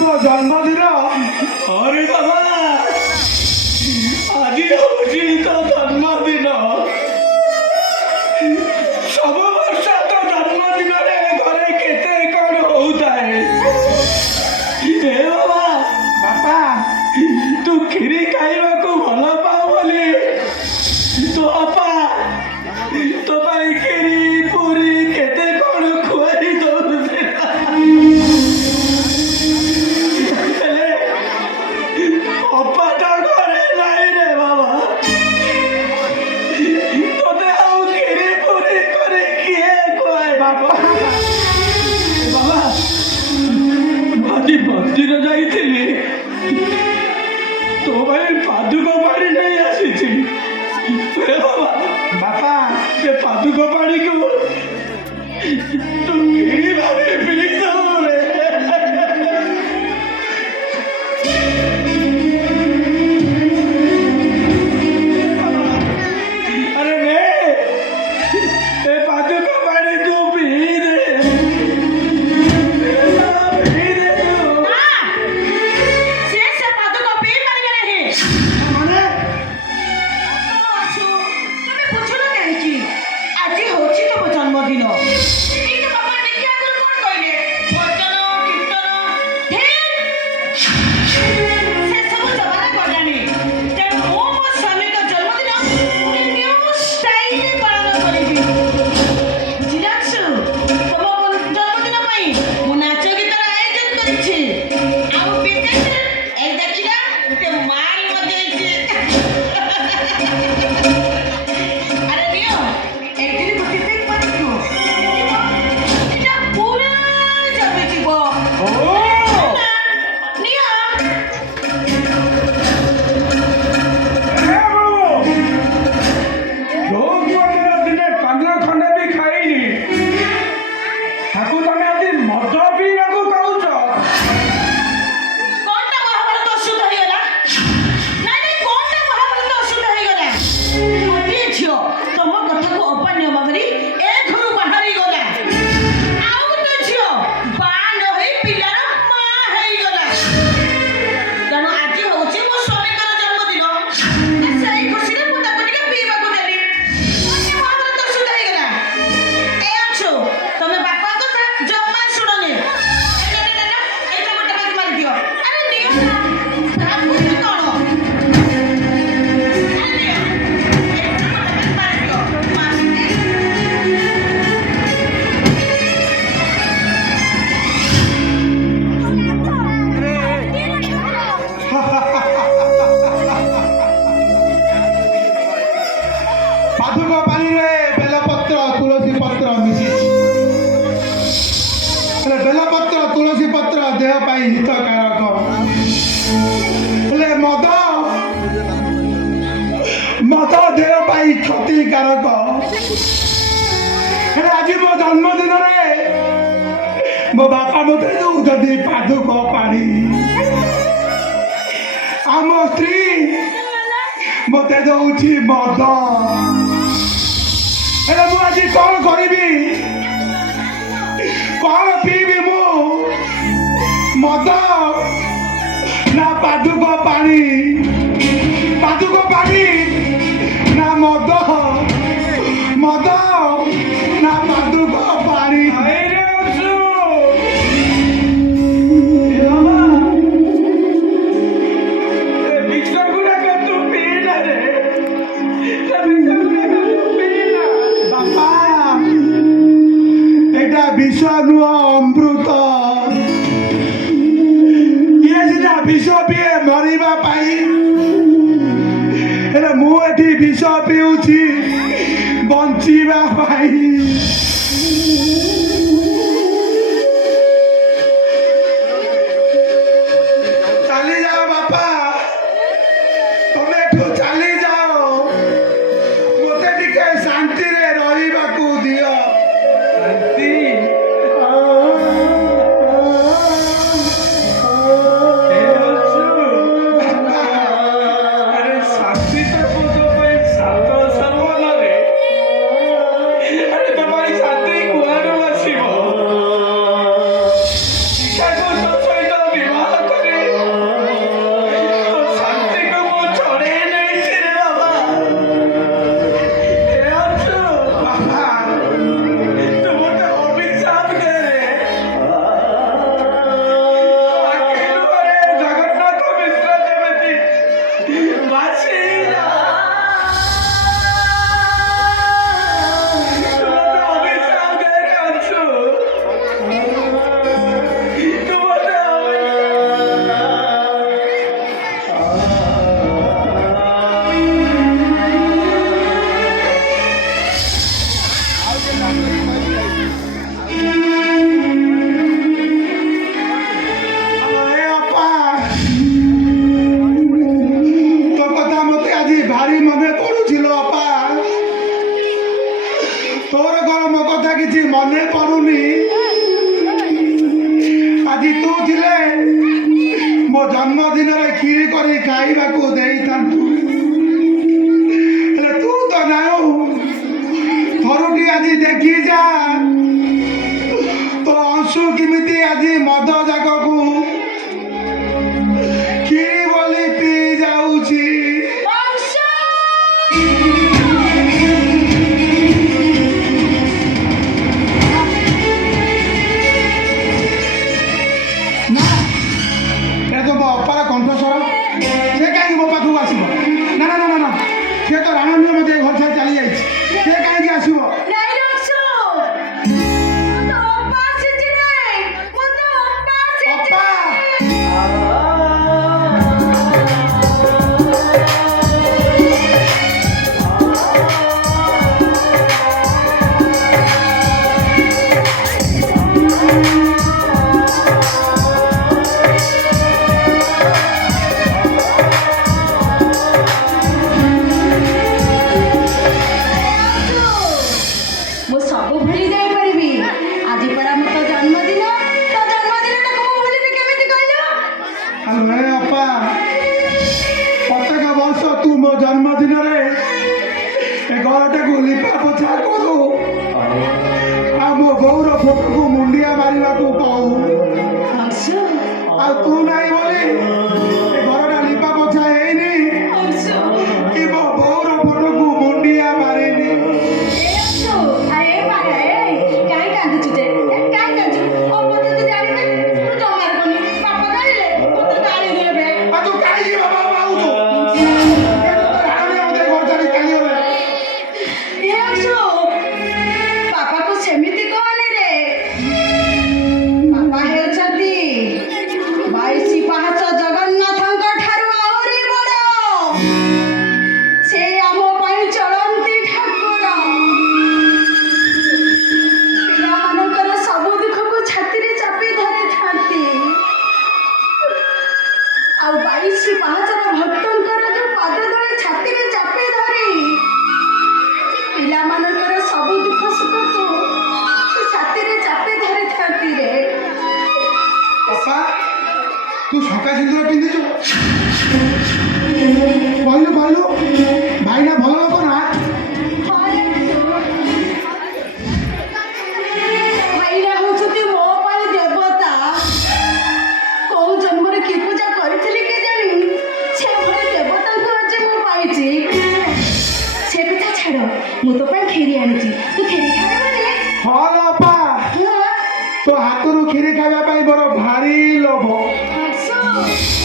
ମୋ ଜନ୍ମଦିନ। अरे बाबा आज हूँ तो जन्मदिन सब वर्ष तो जन्मदिन घरे केते कौन होता है हे बाबा ବାପା तू खीरी खाइबा को भल पाओ बोली तो अपा तो भाई खीरी पूरी केते कौन खुआई दौड़े अपा तो घरे नहीं रे बाबा तोते आउ खीरी पूरी करे किए खुआए ବାପା बाबा आजी मंदिर जाइथिली तो भाई पादुक पानी नहीं आसी बाबा ବାପା से पादुक पानी को तू खीरी भाभी पी दो रे अरे नहीं ये पादुक पानी तू पी दे पी दे तू से पादुक पी पारिबे नहीं ମାନେ ଅଛୁ ତମେ ବୁଝୁନ କାହିଁକି ଆଜି ହଉଛି ତମ ଜନ୍ମଦିନ ଏଇଟା ବାପା ଟିକେ ଆଗରୁ କଣ କହିଲେ ଭଜନ କୀର୍ତ୍ତନ ସେ ସବୁ ଜମାନା ଗଲାଣି ତେଣୁ ମୁଁ ମୋ ସ୍ୱାମୀଙ୍କ ଜନ୍ମଦିନ ଗୋଟେ ନ୍ୟୁ ଷ୍ଟାଇଲରେ ପାଳନ କରିବି ବୁଝିଲାଛୁ ତମ ଜନ୍ମଦିନ ପାଇଁ ମୁଁ ନାଚ ଗୀତର ଆୟୋଜନ କରିଛି ଆଉ ବିଦେଶରେ ଏଇ ଦେଖିଲା ଗୋଟେ ମାଲ ମଗେଇଛି अरे नियो एकदिन गुटी पिक पड़तो इटा पूरा जमे जीवो ଓ नियो ଏ ବାବୁ ଯୋଉ ପୁଅଙ୍କର ଦିନେ ପାନ ଖଣ୍ଡେ ବି ଖାଇନି ତାକୁ ତମେ ଆଜି ମଦ ପିଇବାକୁ କହୁଛ। कोनटा महाभारत अशुद्ध हेगला नहीं कोनटा महाभारत अशुद्ध हेगला गोटे झियो तम कथा को अपान्य मागरी ए घरु बाहरी गला आउ गोटे झियो बा न होई पिलार मा हेई गला तेणु आज होची मो स्वामीकर जन्मदिन सेई खुशी रे मुता को टिके पीबा को देली कोनटा महाभारत अशुद्ध हेगला ए अछु तमे बापा कथा जम्मा सुननी ଏଇଟା ଗୋଟେ ବାକି ମାରି ଦିଅ ଆରେ ନିଅ ନା ତାକୁ କଣ ଆରେ ନିଅ ଏଇଟା ଗୋଟେ ବାକି ମାରି ଦିଅ ମାରି ପାଦୁକ ପାଣିରେ ବେଲପତ୍ର ତୁଳସୀ ପତ୍ର ମିଶିଛି। ହେଲେ ବେଲପତ୍ର ତୁଳସୀ ପତ୍ର ଦେହ ପାଇଁ ହିତକାରକ ହେଲେ ମଦ ଦେହ ପାଇଁ କ୍ଷତିକାରକ। ହେଲେ ଆଜି ମୋ ଜନ୍ମଦିନରେ ମୋ ବାପା ମୋତେ ଦଉଛନ୍ତି ପାଦୁକ ପାଣି ଆମ ସ୍ତ୍ରୀ ମୋତେ ଦଉଛି ମଦ। ହେଲେ ମୁଁ ଆଜି କ'ଣ କରିବି କ'ଣ ପିଇବି ମୁଁ ମଦ ନା ପାଦୁକ ପାଣି ନା ମଦ ନା ପାଦୁକ ପାଣି। ଆଇରେ ଅଛୁ ବାପା ଏଇଟା ବିଷ ନୁହଁ ଅମୃତ। ଇଏ ସିନା ବିଷ ପିଏ ମରିବା ପାଇଁ ହେଲେ ମୁଁ ଏଠି ବିଷ ପିଉଛି ବଞ୍ଚିବା ପାଇଁ। ଚାଲି ଯାଅ ବାପା ତମେ ଏଠୁ ଚାଲି ଯାଅ ମୋତେ ଟିକେ ଶାନ୍ତିରେ ରହିବାକୁ ଦିଅ। ଶାନ୍ତି ଏ ଅଛୁ ଆରେ ଶାନ୍ତି ତ ପଦ ପାଇଁ ସାତ ସର୍ବନରେ ଆରେ ତମ ଜନ୍ମଦିନରେ କ୍ଷୀରି କରି ଖାଇବାକୁ ଦେଇଥାନ୍ତୁ, ହେଲେ ତୁ ତ ନାହୁଁ। ଥରୁଟି ଆଜି ଦେଖି ଯା ତୋ ଅଂଶୁ କେମିତି ଆଜି ମଦ ଯାକକୁ କ୍ଷୀରି ବୋଲି ପିଇ ଯାଉଛି। ନା ଏ ତ ମୋ ଅପାର କଣ୍ଠସ୍ୱର, ସେ କାହିଁକି ମୋ ପାଖକୁ ଆସିବ? ନା ନା ନା ନା ନା, ସେ ତ ରାଣ ନିୟମ ଦେଇ ଘର ଛାଡ଼ି ଚାଲି ଯାଇଛି, ସେ କାହିଁକି ଆସିବ? ଅପା! ମୁଁ ସବୁ ଭୁଲି ଯାଇପାରିବି। ଆଜି ପରା ମୋ ତୋ ଜନ୍ମଦିନ, ତୋ ଜନ୍ମଦିନଟାକୁ ମୁଁ ଭୁଲିବି କେମିତି କହିଲ? ଆଲୋ ହେ ଅପା, ପ୍ରତ୍ୟେକ ବର୍ଷ ତୁ ମୋ ଜନ୍ମଦିନରେ ଏ ଘରଟାକୁ ଲିପା ପୋଛା କରୁ ଆଉ ମୋ ବୋଉର ଫଟୋକୁ ମୁଣ୍ଡିଆ ମାରିବାକୁ କହୁ, ଅଂଶୁ, ଆଉ ତୁ ନାହିଁ ବୋଲି ଏ ଘରଟା ଲିପା ପୋଛା ହେଇନି ଅଂଶୁ, କି ମୋ ବୋଉର ଫଟୋକୁ ମୁଣ୍ଡିଆ ମାରିନି। ଅଂଶୁ, ଆରେ ମାୟା, କାହିଁ କାନ୍ଦୁଛୁ ଯେ? କାହିଁ କାନ୍ଦୁଛୁ? ଅପା ଯଦି ଜାଣିବେ ମୁଁ ଜମାରୁ କରୁନି। ବାପା ଜାଣିଲେ ମୋତେ ଗାଳି ଦେବେ। ଆଉ ତୁ କାହିଁକି ବାବା ପାଉଛୁ? ଏ ତ ରାଣ ନିୟମ ଦେଇ ଘର ଛାଡ଼ି ଚାଲିଗଲେ। ଅଂଶୁ, ବାପାକୁ ସେମିତି କହନି ରେ। ବାପା ହେଉଛନ୍ତି 22 ପାହାଚ ଜଗନ୍ନାଥଙ୍କ ଠାରୁ ଆହୁରି ବଡ଼। ସେ ଆମ ପାଇଁ ଚଳନ୍ତି ଠାକୁର। ପିଲାମାନଙ୍କର ସବୁ ଦୁଃଖକୁ ଛାତିରେ ଚାପି ଧରିଥାନ୍ତି, ଆଉ 22 ପାହାଚର ଭକ୍ତଙ୍କର ଯୋଉ ପାଦ ତଳେ ଛାତିରେ ଚାପି ଧରି ପିଲାମାନଙ୍କର ସବୁ ଦୁଃଖ ସୁଖକୁ ସେ ଛାତିରେ ଚାପି ଧରିଥାନ୍ତି ରେ। ବାପା, ତୁ ସକା ସିନ୍ଦୁର ପିନ୍ଧିଛୁ? କହିଲୁ କହିଲୁ, ଭାଇନା ଭଲ ଲୋକ ନା? ଭାଇନା ହଉଛନ୍ତି ମୋ ପାଇଁ ଦେବତା। କୋଉ ଜନ୍ମରେ କି ପୂଜା କରିଥିଲି କେଜାଣି, ସେଭଳି ଦେବତାଙ୍କୁ ଆଜି ମୁଁ ପାଇଛି। ସେ କଥା ଛାଡ଼, ମୁଁ ତୋ ପାଇଁ କ୍ଷୀରି ଆଣିଛି, ତୁ କ୍ଷୀରି ଖାଇବନି? ହଁ ଲୋ ଅପା, ତୋ ହାତରୁ କ୍ଷୀରି ଖାଇବା ପାଇଁ ମୋର ଭାରି ଲୋଭ।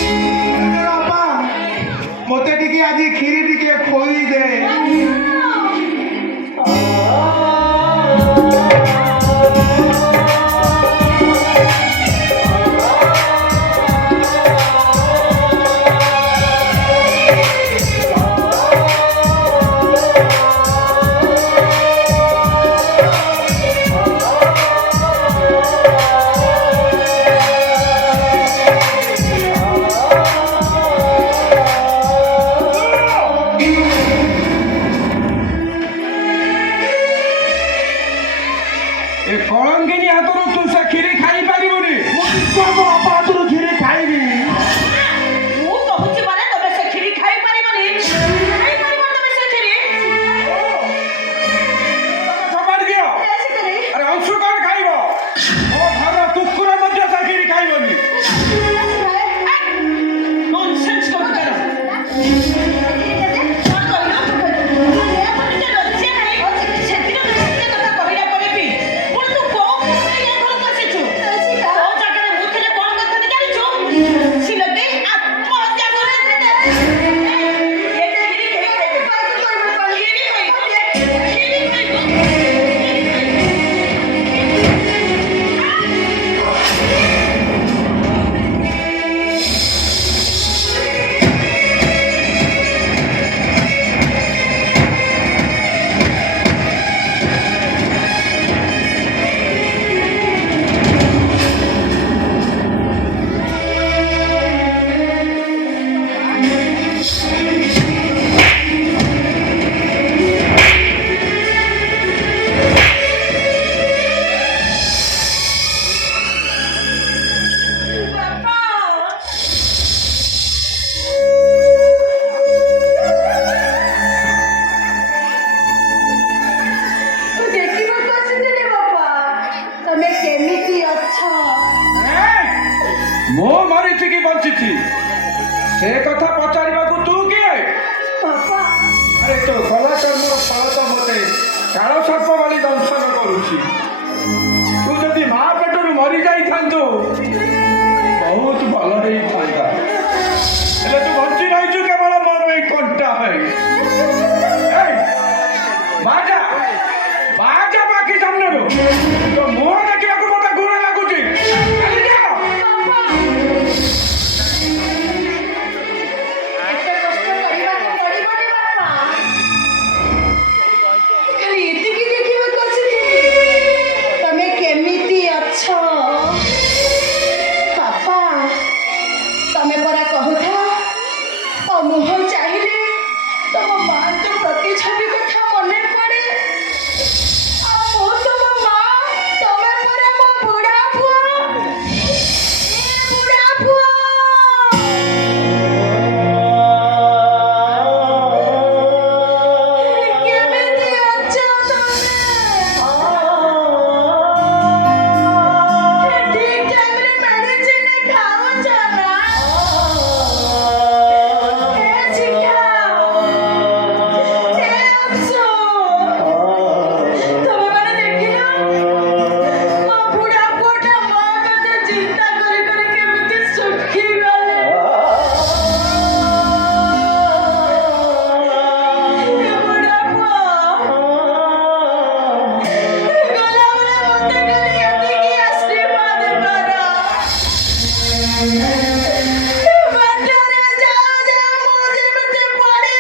ଏ ଅପା, ମୋତେ ଟିକେ ଆଜି କ୍ଷୀରି ଟିକେ ଖୋଇ ଦେ। ଆସିଛି ସେ କଥା ପଚାରିବାକୁ ତୁ କିଏ? ବାପା ଆରେ ତୋ ଗଲା କର୍ମର ଫଳ ତ ମୋତେ କାଳ ସର୍ପ ଭଳି ଦଂଶନ କରୁଛି। ତୁ ଯଦି ମା ପେଟରୁ ମରି ଯାଇଥାନ୍ତୁ ବହୁତ ଭଲ ହେଇଥାନ୍ତା, ହେଲେ ତୁ ବଞ୍ଚି ରହିଛୁ କେବଳ ମୋର ଏଇ କଣ୍ଟା ପାଇଁ। ବାଜା ବାଜା ବାକି ସାମ୍ନାରୁ ତୋ ମୁହଁ ଦେଖିବାକୁ ମୋତେ ଘୃଣା ଲାଗୁଛି। ଚାଲିଯାଅ। ଏତେ କଷ୍ଟ କରିବାକୁ ପଡ଼ିବନି ବାପା। ଖାଲି ଏତିକି ଦେଖିବାକୁ ଆସିଥିଲି ତମେ କେମିତି ଅଛ। ବାପା ତମେ ପରା କହୁଥା ମୋ ମୁହଁ ଚାହିଁଲେ ତମ ମାଙ୍କ ପ୍ରତିଛବି କଥା ମନେ ପଡ଼େ। ଆଉ ମୁଁ ତମ ମା, ତମେ ପରା ମୋ ବୁଢ଼ା ପୁଅ। ବୁଢ଼ା ପୁଅ କେମିତି ଅଛ ତମେ? ଠିକ୍ ଟାଇମରେ ମେଡିସିନ ଖାଉଛ ନା? ଏ ଚିଠା, ଏ ଅଂଶୁ, ତମେମାନେ ଦେଖିଲ ମୋ ବୁଢ଼ା ପୁଅଟା ମୋ କଥା ଚିନ୍ତା କରି କରି କେମିତି ଶୁଖିଗଲେ। ବୁଢ଼ା ପୁଅ ଗଲାବେଳେ ମୋତେ ଖାଲି ଏତିକି ଆଶୀର୍ବାଦ କର। ବାଟରେ ଯାଉ ଯାଉ ମୁଁ ଯେମିତି ପଡ଼ି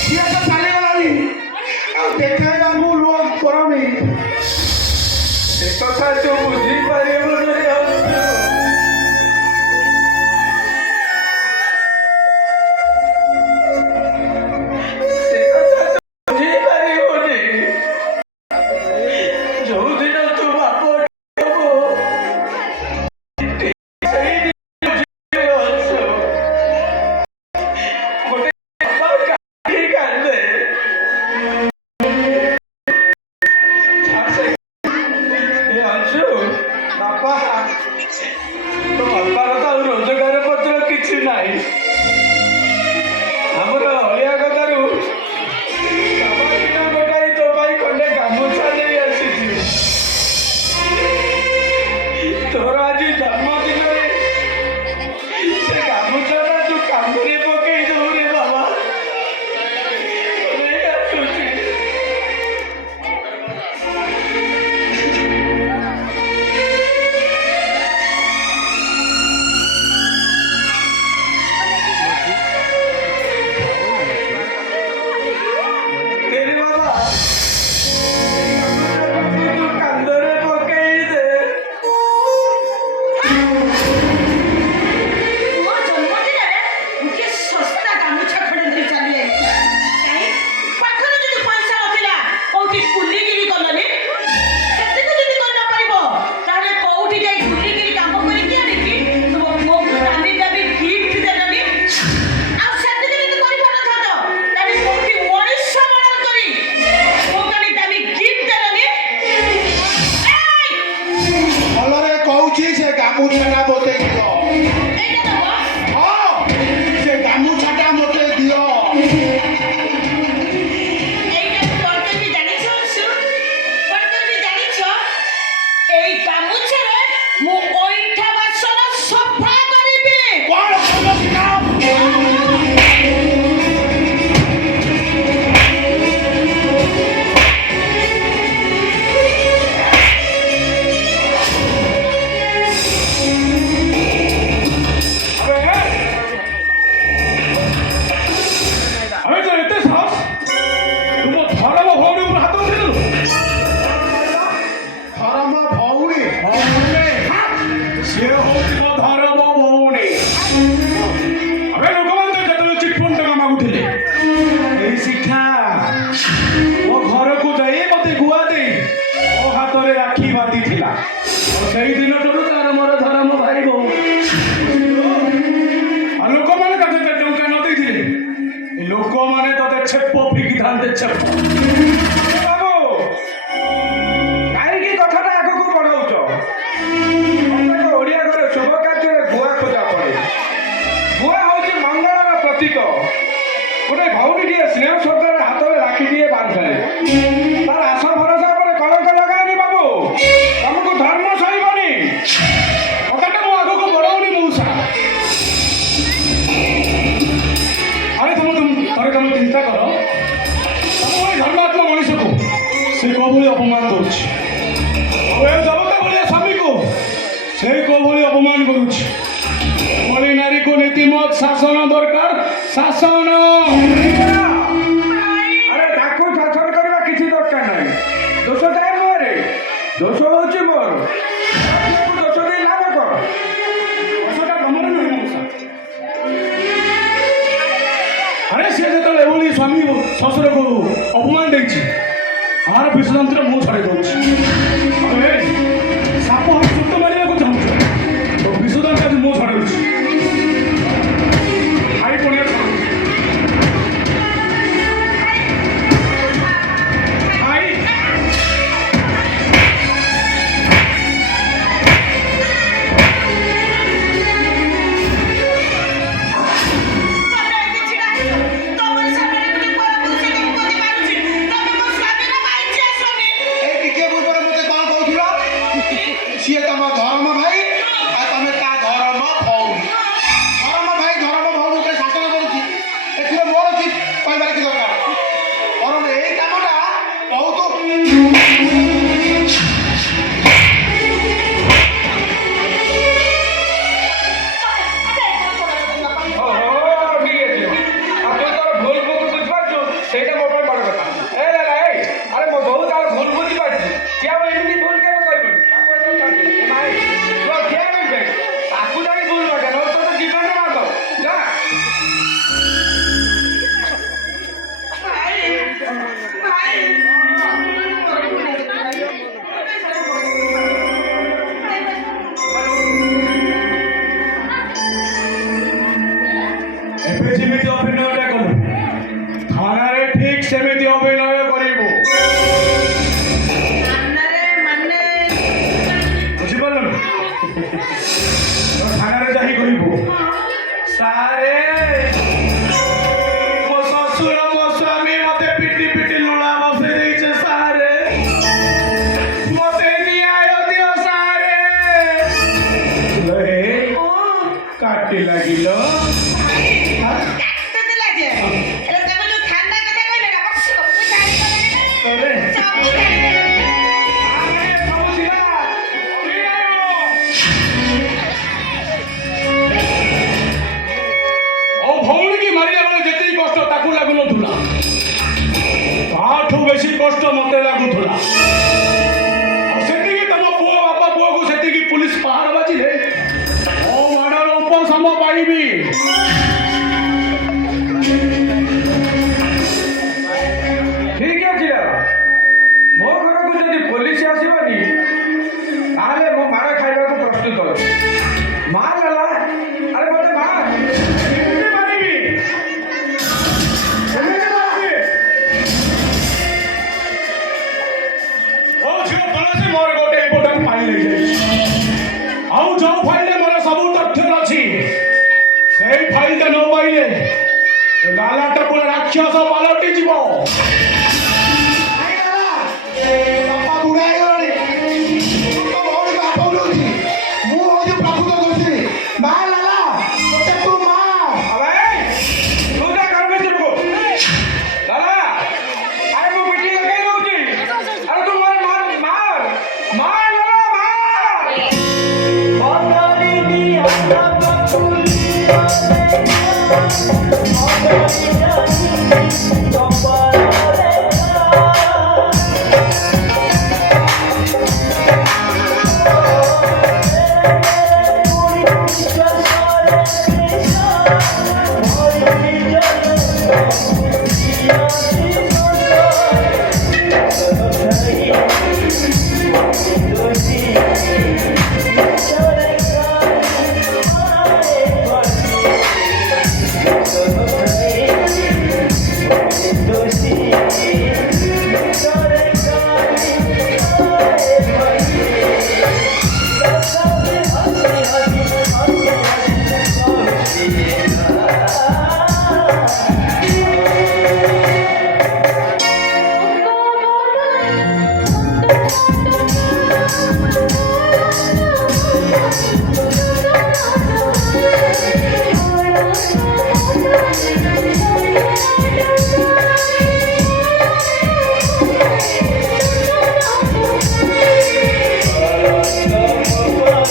ସିଏ ତ ଚାଲିଗଲାଣି ଆଉ ଦେଖାଇବାକୁ ଲୋକ କରନି। ଏ କଥା ତୁ ବୁଝିପାରିବୁନି ଅଂଶୁ। ଏ କଥା ତୁ ବୁଝିପାରିବୁନି। ଯୋଉଦିନ ତୁ ବାପ ହବୁ ସେଇଦିନ ବୁଝିବୁ ଅଂଶୁ। ଗୋଟେ ବାପା କାହିଁକି କାନ୍ଦେ? ଏ ଅଂଶୁ, ବାପା ତୋ ବାପାର ତ ଆଉ ରୋଜଗାର ପତ୍ର କିଛି ନାହିଁ। ଆମର ଅଳିଆ କଥାରୁ ସାମାଜିକ ଗୋଟାଇ ତୋ ପାଇଁ ଖଣ୍ଡେ ଗାମୁଛା ନେଇ ଆସିଛି। ତୋର ଆଜି ଜନ୍ମଦିନରେ ସେ ଗାମୁଛାଟା ତୁ କାନ୍ଧରେ ପକେଇ ଦଉ ରେ ବାବା। ନେଇ ଆସୁଛି। ଗାମୁଛାଟା ମୋତେ ଦିଅ। ଏଇଟା ଦବ ହଁ ସେ ଗାମୁଛାଟା ମୋତେ ଦିଅ। এইটা তোর তুমি জানিছ অংশু তোর তুমি জানিছ এই গামুছারে মু ওইঠা বাসন সফা করিবি କ'ଣ କହିଲ ସିନା? আমি তো এতে সাহস তুম ধর্ম ভৌণী উপর হাত উঠেছিল ଧର୍ମ ଭଉଣୀ সে হচ্ছে ମୋ ଧର୍ମ ଭଉଣୀ ଆମେ ଲୋକମାନେ ତ ଯେତେବେଳେ ଚିଟଫଣ୍ଡ ଟଙ୍କା ମାଗୁଥିଲେ ଏଇ ଶିକ୍ଷା ମୋ ଘରକୁ ଯାଇ ମତେ ଗୁଆ ଦେଇ ମୋ ହାତରେ ରାକ୍ଷୀ ବାନ୍ଧିଥିଲା ସେଇ ଦିନଠାରୁ ତାର ମୋର ଧର୍ମ ଭାଇ ବୋଉ ଆଉ ଲୋକମାନେ ତତେ ଟଙ୍କା ନ ଦେଇଥିଲେ ଏ ଲୋକମାନେ ତତେ ଛେପ ଫିକିଥାନ୍ତେ ଛେପ ବାବୁ କାହିଁକି କଥାଟା ଆଗକୁ ବଢାଉଛ ପ୍ରତ୍ୟେକ ଓଡ଼ିଆ ଘରେ ଶୁଭ କାର୍ଯ୍ୟରେ ଗୁଆ ଖୋଜା ପଡ଼େ ଗୁଆ ହେଉଛି ମଙ୍ଗଳର ପ୍ରତୀକ ଗୋଟେ ଭଉଣୀଟିଏ ସ୍ନେହ ଶ୍ରଦ୍ଧାରେ ହାତରେ ରାକ୍ଷୀଟିଏ ବାନ୍ଧିଥାଏ ତାର ଆଶା ଭରସା ଉପରେ କଳଙ୍କ ଲଗାଏନି ବାବୁ ତମକୁ ଧର୍ମ ସହିବନି କଥାଟା ମୁଁ ଆଗକୁ ବଢାଉନି ମଉସା ଆରେ ତମେ ଚିନ୍ତା କର ତମ ଭଳି ଧର୍ମାତ୍ମା ମଣିଷକୁ ସେ କୋଭଳି ଅପମାନ କରୁଛି ଆଉ ଏ ଦେବତା ଭଳିଆ ସ୍ୱାମୀକୁ ସେ କୋଭଳି ଅପମାନ କରୁଛି ଭଳି ନାରୀକୁ ନୀତିମତ ଶାସନ ଦରକାର ଶାସନ ଆରେ ତାକୁ ଶାସନ କରିବା କିଛି ଦରକାର ନାହିଁ ଦୋଷ କାହିଁ ମୁହଁରେ ଦୋଷ ହେଉଛି ମୋର ତାକୁ ଦୋଷ ଦେଇ ଲାଭ କର ଦୋଷଟା ତମର ନୁହେଁ ମଉସା ଆରେ ସେ ଯେତେବେଳେ ଏଭଳି ସ୍ୱାମୀ ଶ୍ୱଶୁରକୁ ଅପମାନ ଦେଇଛି ଆହାର ବିଷଯନ୍ତ୍ର ମୁଁ ଛଡ଼େଇ ଦେଉଛି ଆରେ ସାପ ଚୁଟ ମାରିବାକୁ ଚାହୁଁଛ ତ ବିଷଯନ୍ତ୍ର ଆଜି ମୁଁ ଛଡ଼େଉଛି ଖାଇ ପଣିଆ ଛଡ଼ଉଛି ଖାଇ ତମେ ଏଠି ଛିଡ଼ା ହେଇଛ ତମର ସାମ୍ନାରେ ଗୋଟେ ପରପୁରୁଷ ତମକୁ ମୋତେ ମାରୁଛି ତମେ ମୋ ସ୍ୱାମୀର ମାଇଚିଆ ସ୍ୱାମୀ ଏ ଟିକେ ପୂର୍ବରୁ ମୋତେ କ'ଣ କହୁଥିଲ? ସିଏ ତମ ଧର୍ମ ଭାଇ ଆଉ ତମେ ତା ଧର୍ମ ଭଉଣୀ। ଧର୍ମ ଭାଇ ଧର୍ମ ଭଉଣୀ ଉପରେ ଶାସନ କରୁଛି ଏଥିରେ ମୋର କି କହିବାର କି ଦରକାର? ବରଂ ଏଇ କାମଟା ବହୁତ ଓହୋ ଠିକ ଅଛି ଆପଣ ତୋର ଭୁଲ ବୁଝିପାରୁଛୁ ସେଇଟା ମୋ ପାଇଁ ବଡ଼ କଥା ଆରେ ମୋ ବୋଉ ତାର ଭୁଲ ବୁଝିପାରୁଛି ସିଏ ଆଉ ଏମିତି ଭୁଲ କେବେ କରିବନି ତାକୁ ଏସବୁ ଛାଡି ନାଇଁ ତୁ ଆଉ ଠିଆ ରହିବେ ତାକୁ ଯାଇ ଭୁଲ ବାଟେ ନହେଲେ ତୋର ଜୀବନରେ ମାଗ ଯା ଏବେ ଯେମିତି ଅଭିନୟଟା କଲୁ ଥାନାରେ ଠିକ ସେମିତି ଅଭିନୟ କରିବୁ ବୁଝିପାରିଲୁ ଥାନାରେ ଯାଇ କହିବୁ ସାରେ ମୋ ଶ୍ୱଶୁର ମୋ ସ୍ୱାମୀ ମତେ ପିଟି ପିଟି ଲୁଣା ବସେଇ ଦେଇছে ସାରେ ମତେ ନ୍ୟାୟ ଦିଅ ସାରେ କାଟି ଲାଗିଲ କାଟୁଥିଲା ଯେ ହେଲେ ତମେ ଯୋଉ ଥାନା କଥା କହିଲେ ନା ମୁଁ ସବୁ ଜାଣିଗଲିଣି ନା ସବୁ ଜାଣିଗଲିଣି ଲାଲାଟା ପୁଣି ରାକ୍ଷସ ପାଲଟି ଯିବ। ନାଇଁ ଲାଲା, ବାପା ବୁଢା ହେଇଗଲାଣି, ତୋ ଭଉଣୀ ବାପ ବୁଲଉଛି, ମୁଁ ହଉଛି ପ୍ରକୃତ ଦୋଷୀ। ମା ଲାଲା, ମୋତେ ତୁ ମା। अबे तू क्या कर में तेरे को लाला अरे वो पिटी लगाई होगी अरे तू मार मार मार मार लाला मार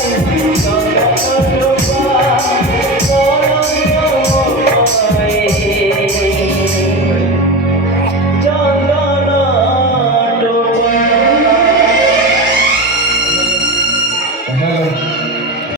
Thank you.